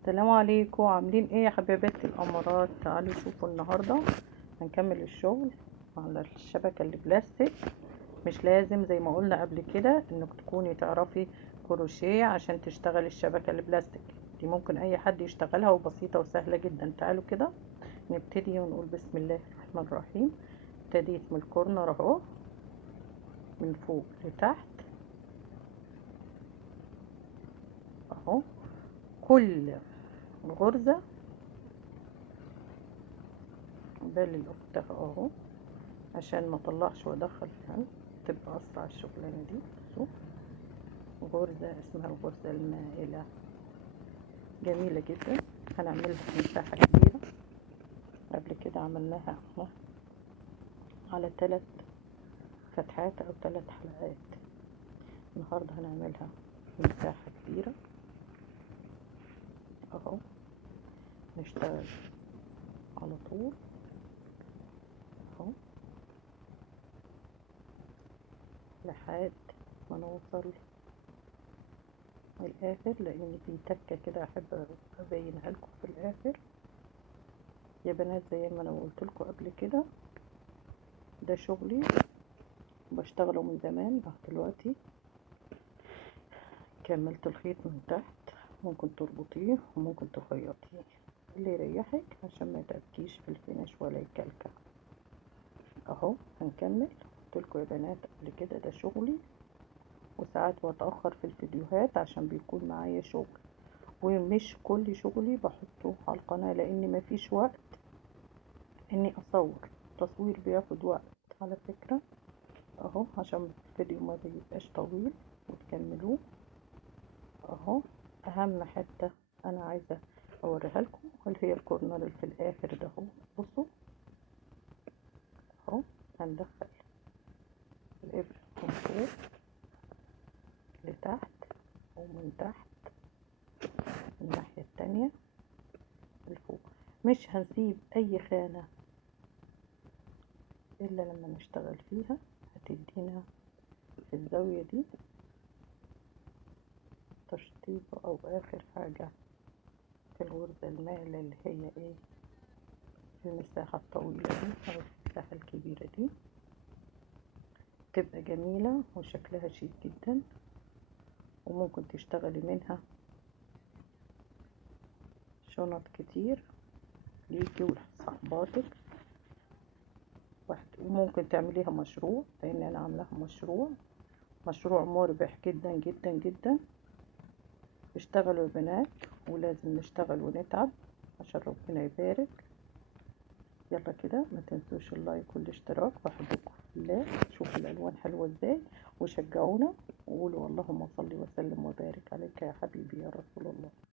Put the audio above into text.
السلام عليكم، عاملين ايه يا حبيبات الامارات؟ تعالوا شوفوا النهارده هنكمل الشغل على الشبكه البلاستيك. مش لازم زي ما قلنا قبل كده انك تكوني تعرفي كروشيه عشان تشتغل الشبكه البلاستيك دي، ممكن اي حد يشتغلها وبسيطه وسهله جدا. تعالوا كده نبتدي ونقول بسم الله الرحمن الرحيم. ابتديت من الكورنر اهو، من فوق لتحت اهو، كل غرزه بالي الافتها اهو عشان ما اطلعش وادخل فيها، تبقى اسرع الشغلانه دي. بصوا، غرزه اسمها الغرزه المائله، جميله جدا. هنعملها في مساحه كبيره. قبل كده عملناها على 3 فتحات او 3 حلقات. النهارده هنعملها في مساحه كبيره اهو. نشتغل على طول اهو لحد ما نوصل الاخر، لان في تكه كده احب ابينها لكم في الاخر يا بنات. زي ما انا قلت لكم قبل كده، ده شغلي بشتغله من زمان. دلوقتي كملت الخيط من تحت، ممكن تربطيه وممكن تخيطيه اللي يريحك عشان ما يتعبكيش في الفينش ولا يكلكع اهو. هنكمل. قلتلكوا يا بنات قبل كده ده شغلي، وساعات بتأخر في الفيديوهات عشان بيكون معايا شغل، ومش كل شغلي بحطه على القناة لان مفيش وقت اني اصور. التصوير بياخد وقت على فكرة اهو، عشان الفيديو ما بيبقاش طويل وتكملوه اهو. اهم حتة انا عايزة اوريها لكم اللي هي الكورنر اللي في الاخر ده اهو. بصوا اهو، هندخل الابرة من فوق لتحت ومن تحت الناحية التانية لفوق. مش هنسيب اي خانة الا لما نشتغل فيها. هتدينا في الزاوية دي تشطيب او اخر حاجة في الغرزة المائلة اللي هي ايه، في المساحة الطويلة دي او المساحة الكبيرة دي. تبقى جميلة وشكلها شيك جدا، وممكن تشتغلي منها شنط كتير ليكي ولصحباتك. وممكن تعمليها مشروع، لان انا عاملاها مشروع مربح جدا جدا جدا. اشتغلوا يا بنات، ولازم نشتغل ونتعب عشان ربنا يبارك. يلا كده ما تنسوش اللايك والاشتراك، بحبكم في الله. شوفوا الالوان حلوه ازاي، وشجعونا وقولوا اللهم صل وسلم وبارك عليك يا حبيبي يا رسول الله.